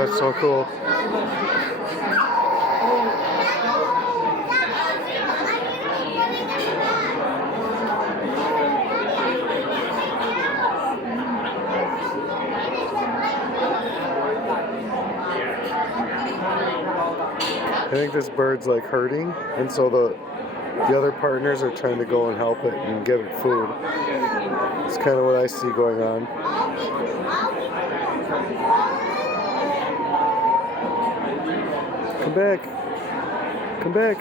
That's so cool. I think this bird's like hurting, and so the other partners are trying to go and help it and give it food. It's kind of what I see going on. Come back. Come back.